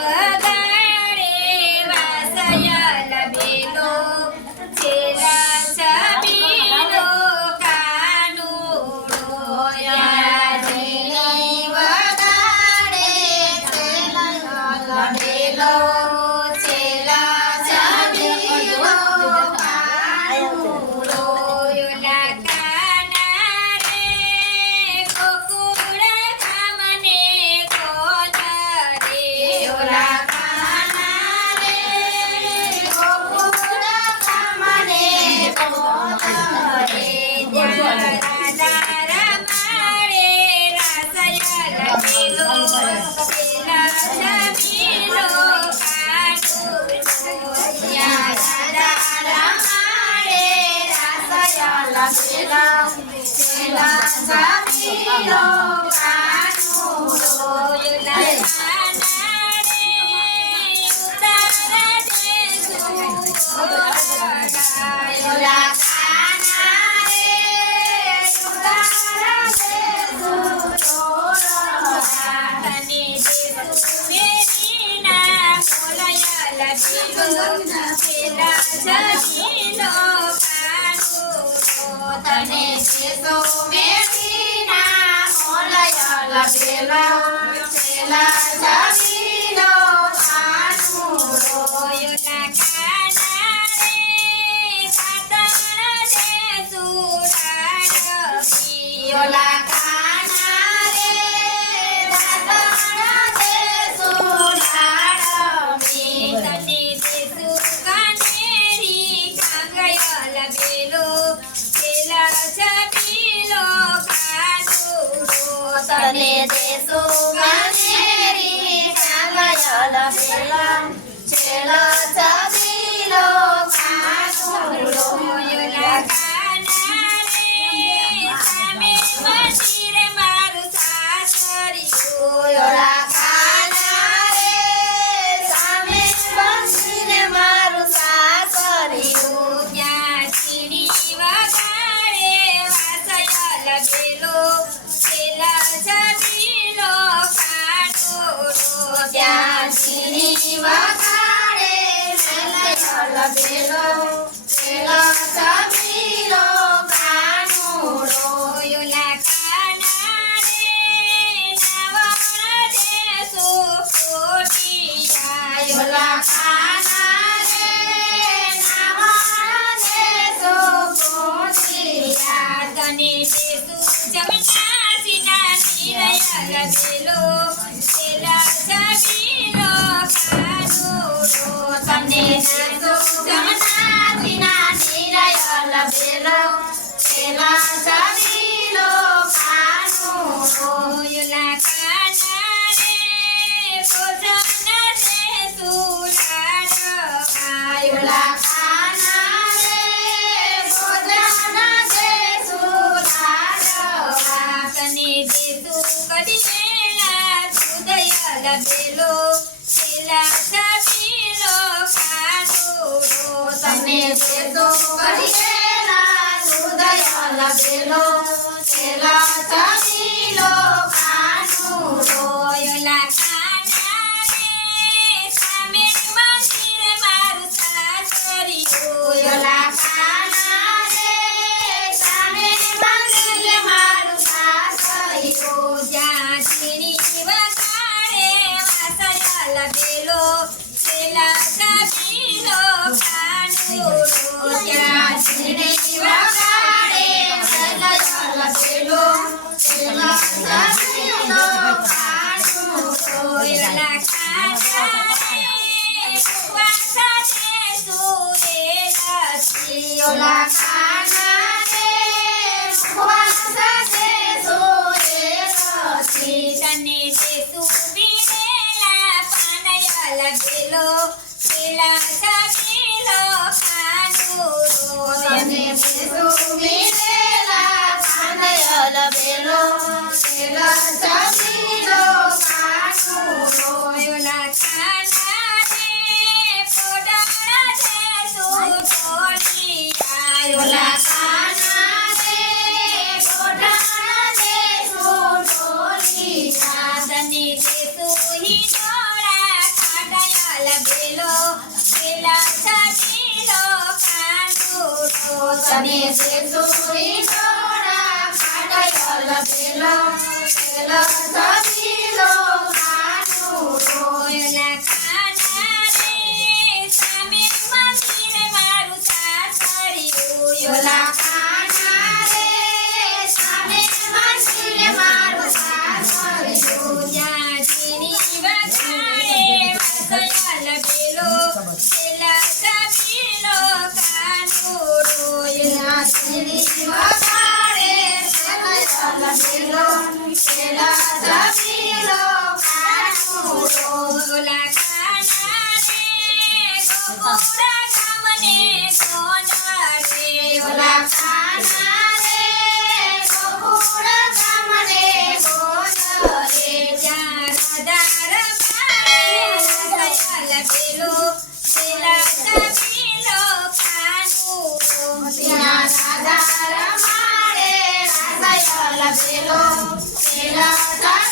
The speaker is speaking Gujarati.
વગાડે વાસયલ બેલો છેલા છબીલો કાનુડો યાજની વગાડે છેલા બેલો છેલા છબીલો કાનુડો યોલા કાના રે ગોકુળ ધામને ગોધરે યોલા કાના રે ગોકુળ ધામને ગોધરે રાધા રમાડે રાસયલ બેલો છેલા છબીલો કાનુડો રાધા રમાડે રાસયલ બેલો છેલા છબીલો કાનુડો યોલા કાના રે ઉતાર દેસુ યોલા કાના રે ઉતાર દેસુ તને દેસુ મેરીના બોલયલ બેલો છેલા છબીલો કાનુડો તને દેસુ મેરીના બોલયલ બેલો છેલા છબીલો કાનુડો યોલા કાના રે કાતણ દેસુ ડાળવી યોલા કાના રે કાતણ દેસુ ડાળવી તને દેસુ કાનેરી કાંગયલ બેલો છેલા છબીલો કાનુડો તને દેસુ કાનેરી કાંગયલ બેલો છેલા છબીલો કાનુડો યોલા કાના રે સામે મંદિર મારું સાસરિયું યોલા કાના રે સામે મંદિર મારું સાસરિયું ત્યાં ચીણી વગાડે વાસયલ બેલો છેલા છબીલો કાનુડો ત્યાં ચીણી વગાડે વાસયલ બેલો છેલા છબીલો કાનુડો યોલા કાના રે નાવણ દેસુ કોટિયા યોલા કાના રે નાવણ દેસુ કોટિયા તને દેસુ જમનાસીના નિરયલ બેલો છેલા છબીલો કાનુડો તને દેસુ જમનાસીના નિરયલ બેલો છેલા છબીલો કાનુડો યોલા કાના રે ભોજન દેસુ ડાળવા યોલા કાના રે ભોજન દેસુ ડાળવા તને દેસુ કડીએલા દુધયલ બેલો છેલા છબીલો કાનુડો તને દેસુ કડીએલા દુધયલ બેલો છેલા છબીલો કાનુડો યોલા કાના રે સામે મંદિર મારું સાસરિયું યોલા કાના રે સામે મંદિર મારું સાસરિયું જ્યાં ચીણી વગાડે વાસયલ બેલો છેલા છબીલો કાનુડો ત્યાં ચીણી વગાડે વાસયલ બેલો છેલા છબીલો કાનુડો યોલા કાના રે વાસા દેસુ એલસી યોલા કાના રે વાસા દેસુ એલસી તને દેસુ વિરેલા પાનયલ બેલો છેલા છબીલો કાનુડો તને દેસુ વિરેલા પાનયલ બેલો છેલા છબીલો કાનુડો યોલા કાના રે પોડાળા દેસુ ઢોલિયા યોલા કાના રે પોડાળા દેસુ ઢોલિયા તને દેસુ હિંડોળા તને દેશું ઈંડોળા ખાટલો પેલો પેલો સબીલો કાનુડો એલા ખાના રે સામે મંદિર મારું સાસરિયું ઓલા ખાના રે સામે મંદિર મારું સાસરિયું જ્યાં જીની વગાડે વાસળ પેલો પેલા સબીલો કાનુડો એલા જીની વગાડે વાસળ પેલો પેલા સબીલો કાનુડો ઓલા ખાના રે ગોકુળા ગામને ગોંડરે ઓલા ખાના રે ગોકુળા ગામને ગોંડરે જ્યાં રાધા રમાડે પેલો પેલા સબીલો કાનુડો ત્યાં રાધા રમાડે પેલો પેલા